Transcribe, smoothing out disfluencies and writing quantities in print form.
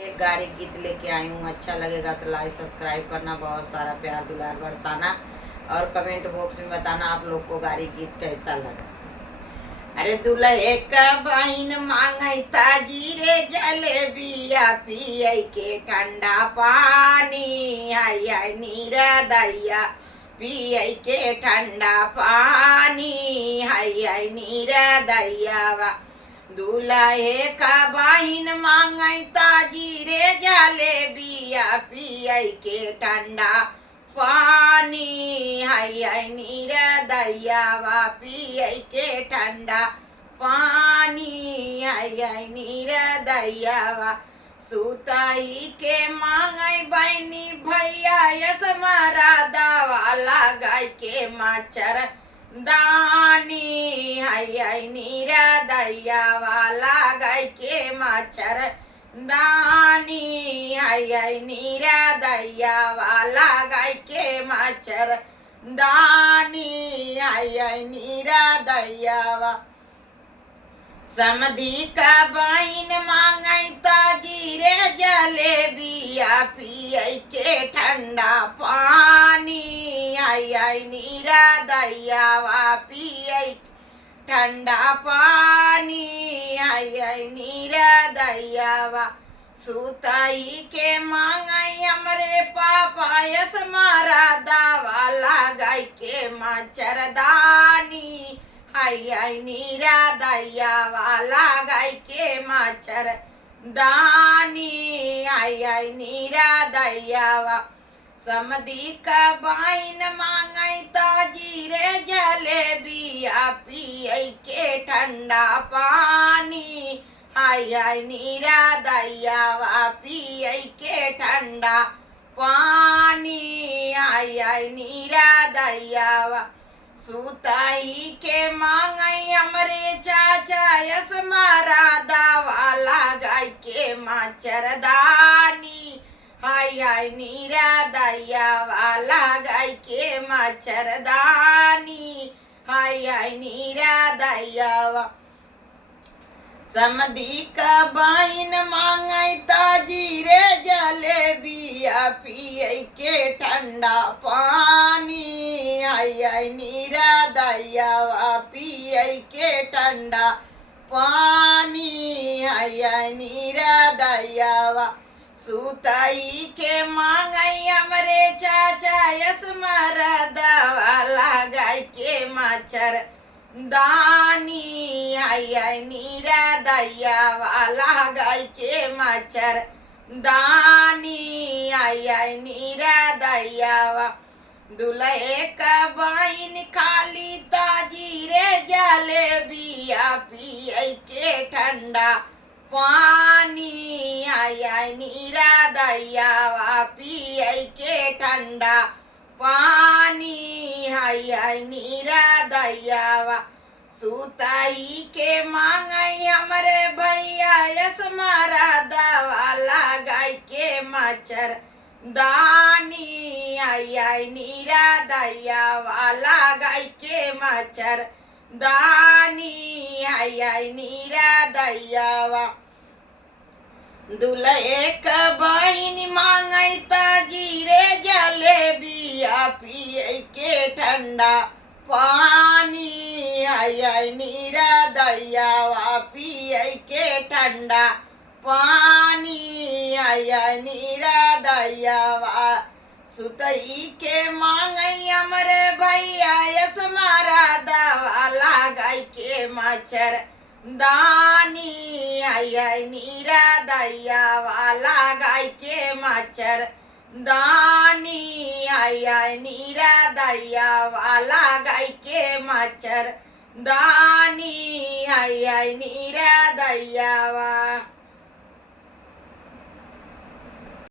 एक गारी गीत लेके आई हूँ। अच्छा लगेगा तो लाइक सब्सक्राइब करना, बहुत सारा प्यार दुलार बरसाना और कमेंट बॉक्स में बताना आप लोग को गारी गीत कैसा लगा। अरे दुल्हे का बहन मांगई ताजी रे जलेबिया पिय के ठंडा पानी, हाय हाय नीरा दैया पिय के ठंडा पानी, हाय हाय नीरा दैया। दुल्हे का बहिन मांगई ताजी रे जलेबिया पिय के ठंडा पानी, हाय हाय नीरा दैया पिय के ठंडा पानी, हाय हाय नीरा दैया। सुताई के मांगई बहनी भैया यसमारा दावा लगाई के मच्छर दानी, हाय हाय नीरा दैया वाला गाय के मच्छर दानी, हाय हाय नीरा दैया वाला गाय के मच्छर दानी, हाय हाय नीरा दैया। समधी का बहन मांगई ताजी रे जलेबिया पिय के ठंडा पानी, हाय हाय नीरा दैया पिय ठंडा पानी, हाय हाय नीरा दैया। सुताई के मांगई हमरे पापा यस मारा दावा लगाई के मच्छरदानी, हाय हाय नीरा दैया वाला गाय के मच्छर दानी, हाय हाय नीरा दैया। समधी का बहन मांगई ताजी रे जलेबिया पिय के ठंडा पानी, हाय हाय नीरा दैया पिय के ठंडा पानी, हाय हाय नीरा दैया। सुताई के मांगई हमरे चाचा यस मारा दावा लगाई के मच्छरदानी, हाय हाय नीरा दैया वाला गाय के मच्छरदानी, हाय हाय नीरा दैया। समधी का बहन मांगई ताजी रे जलेबिया पिय के ठंडा पानी, हाय हाय नीरा दैया पिय के ठंडा पानी, हाय हाय नीरा दैया। सुताई के मांगई हमरे चाचा यस मारा दावा लगाई के मच्छर दानी, हाय हाय नीरा दैया वाला गाय के मच्छर दानी, हाय हाय नीरा दैया। दुल्हे का बहन खाली ताजी रे जलेबिया पिय के ठंडा पानी, हाय हाय नीरा दैया पिय के ठंडा पानी, हाय हाय नीरा दैया। सुताई के मांगई हमरे भैया यस मारा दावा लगाई के मच्छर दानी, हाय हाय नीरा दैया वाला गाय के मच्छर दानी, हाय हाय नीरा दैया। दुल्हे का बहन मांगई ताजी रे जलेबिया पिय के ठंडा पानी, हाय हाय नीरा दैया पिय के ठंडा पानी, हाय हाय नीरा दैया। सुतई के मांगई हमरे भैया यस मारा दावा लगाई के मच्छर दानी, हाय हाय नीरा दैया वाला गाय के मच्छर दानी, हाय हाय नीरा दैया वाला गाय के मच्छर दानी, हाय हाय नीरा दैया।